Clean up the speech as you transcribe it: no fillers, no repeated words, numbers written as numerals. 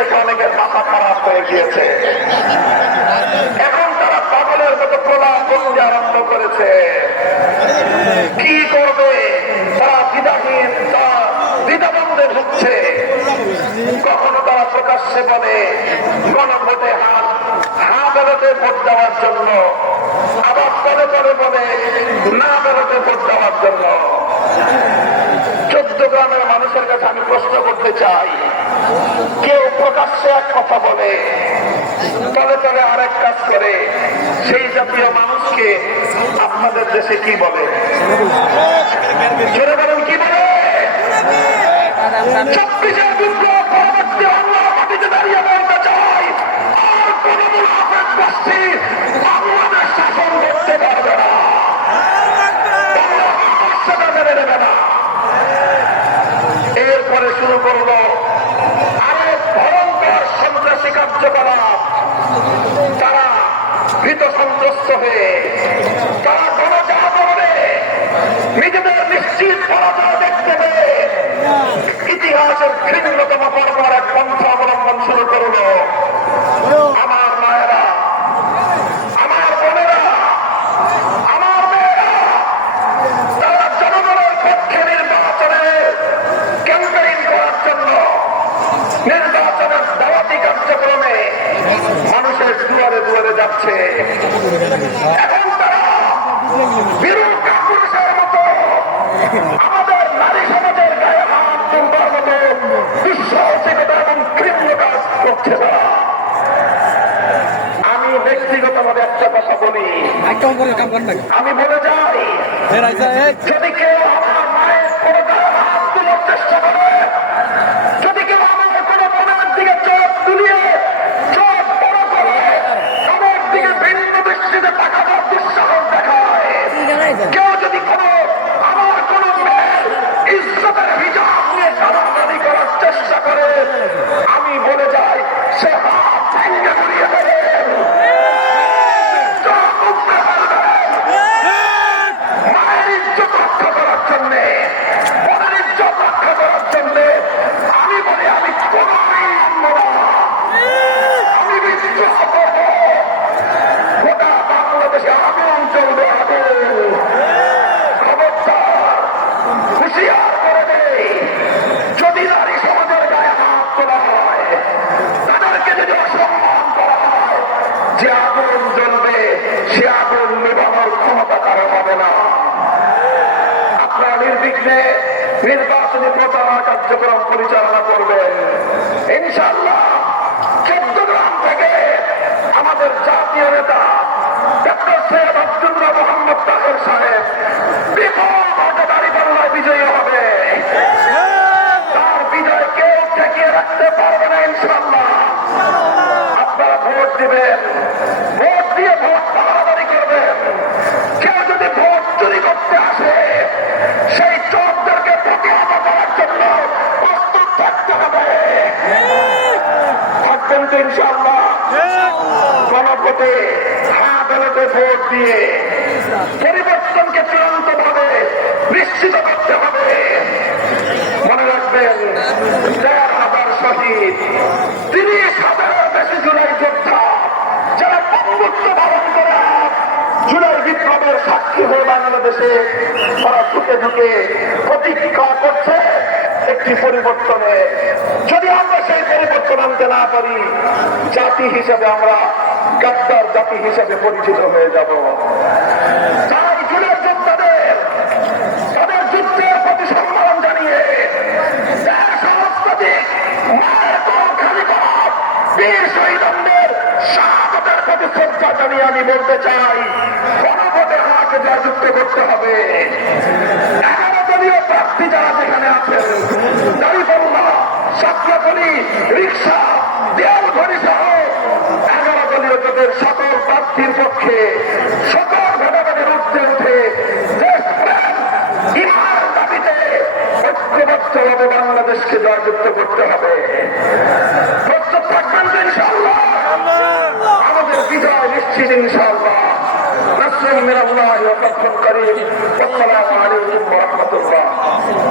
দেখে অনেকের মাথা খারাপ হয়ে গিয়েছে। এখন তারা পাগলের মতো প্রলাপ করতে আরম্ভ করেছে। কি করবে তারা দ্বিধাহীন, তারা দ্বিধাদ্বন্দ্বে ঢুকছে। কখনো তারা প্রকাশ্যে বলে গণভোটে হা ব্যালটে ভোট দেওয়ার জন্য, আবার পরে পরে বলে না ব্যালটে ভোট দেওয়ার জন্য। 14 গ্রামের মানুষের কাছে আমি প্রশ্ন করতে চাই, কেউ প্রকাশ্যে এক কথা বলে তলে তলে আরেক কাজ করে, সেই জাতীয় মানুষকে আপনাদের দেশে কি বলে? জোরে বলেন কি বলে? 24-এর বিপ্লব পরবর্তী বাংলার মাটিতে দাঁড়িয়ে বলতে চাই, আর কোন মুনাফিক গোষ্ঠী বাংলাদেশ শাসন করতে পারবে না, সেটা মেনে নেবে না। এরপরে শুরু করলো আরো ভয়ঙ্কর সন্ত্রাসী কার্যকলাপ। তারা ভীত সন্ত্রস্ত হয়ে তারা গণজাগরণে নিজেদের নিশ্চিত পরাজয় দেখতে পেয়ে ইতিহাসের ঘৃণ্যতম পর্বর এক পন্থা অবলম্বন শুরু করলো। আমার মায়েরা, আমার বোনেরা, আমার মেয়েরা, তারা জনগণের পক্ষে নির্বাচনে ক্যাম্পেইন করার জন্য নির্বাচনের দাওয়াতি কার্যক্রমে মানুষের দুয়ারে দুয়ারে যাচ্ছে। এখন তারা বিরূপ কাপুরুষের মতো আমাদের নারী সমাজের গায়ে হাত তুলবার মতো দুঃসাহসিকতা এবং কৃত্য কাজ করছে তারা। আমি ব্যক্তিগতভাবে একটা কথা বলি, আমি বলে যাই, যদি কেউ আমার মায়ের কোনো গায়ে হাত তোলার চেষ্টা করে, যদি কেউ আমার কোনো বোনের দিকে চোখ তুলিয়ে চোখ বড় করে আমার দিকে ভিন্ন দৃষ্টিতে তাকাবার দুঃসাহস দেখায়, কেউ যদি আমার কোন মেয়ের ইজ্জতের হিজাব নিয়ে টানাটানি করার চেষ্টা করে, আমি বলে যাই সে হাত ভেঙে ঘুরিয়ে দেবে, মায়ের ইজ্জত রক্ষা করার জন্যে, বোনের ইজ্জত রক্ষা করার জন্যে। আমি বলি আমি কোন আইন মানব না, আমি বিদ্রোহ করব। গোটা বাংলাদেশে আগুন চলবে, আগুন। খবরদার, হুঁশিয়ার করে দেই, যদি নারী সমাজের গায়ে হাত তোলা হয়, তাদেরকে যদি অসম্মান করা হয়, যে আগুন জ্বলবে সে আগুন নিভানোর ক্ষমতা কারো হবে না। আপনারা নির্বিঘ্নে নির্বাচনী প্রচারণা কার্যক্রম পরিচালনা করবেন ইনশাআল্লাহ। 14 গ্রাম থেকে আমাদের জাতীয় নেতা ডক্টর সৈয়দ আব্দুল্লাহ মোহাম্মদ তাহের সাহেব বিপুল ভোটে দাঁড়িপাল্লায় বিজয়ী হবে। তার বিজয় কেউ ঠেকিয়ে রাখতে পারবে না ইনশাআল্লাহ। আপনারা ভোট দিবেন, ভোট দিয়ে ভোট তাড়াতাড়ি করবেন। কেউ যদি ভোট চুরি করতে আসে, সেই চোরদেরকে প্রতিহত করার জন্য প্রস্তুত থাকতে হবে। থাকবেন তো ইনশাআল্লাহ? গণভোটে হ্যাঁ ব্যালটে ভোট দিয়ে পরিবর্তনকে চূড়ান্তভাবে নিশ্চিত করতে হবে। মনে রাখবেন, 1,000 শহীদ, 30,000-এর বেশি জুলাই যোদ্ধা যারা বঙ্গবন্ধু ভবন করে জুলাই বিপ্লবের সাক্ষী হয়ে বাংলাদেশে তারা ঢুকে ঢুকে প্রতিজ্ঞা করছে একটি পরিবর্তনে। যদি আমরা সেই পরিবর্তন আনতে না পারি, জাতি হিসেবে আমরা গাদ্দার জাতি হিসেবে পরিচিত হয়ে যাব। তাই জুলাই যোদ্ধাদের তাদের যুদ্ধের প্রতি সম্মান জানিয়ে মায়ের কোল খালি করা বীর শহীদদের শাহাদাতের প্রতি শ্রদ্ধা জানিয়ে আমি বলতে চাই, গণভোটে আমাকে জয়যুক্ত করতে হবে। 11 দলীয় প্রার্থী যারা যেখানে আছেন, দাঁড়িপাল্লা, সাতরাতলী, রিক্সা, দেয়ালঘড়ি সহ 11 দলীয় জোটের সকল প্রার্থীর পক্ষে সকল ভোটারের ঊর্ধ্বে উঠে দেশপ্রেম ইমানের দাবিতে ঐক্যবদ্ধভাবে বাংলাদেশকে জয়যুক্ত করতে হবে। প্রস্তুত থাকবেন ইনশাআল্লাহ? আমাদের বিজয় নিশ্চিত ইনশাআল্লাহ। নাসরুম মিনাল্লাহি ওয়া ফাতহুন করিম। আসসালামু আলাইকুম ওয়া রাহমাতুল্লাহ।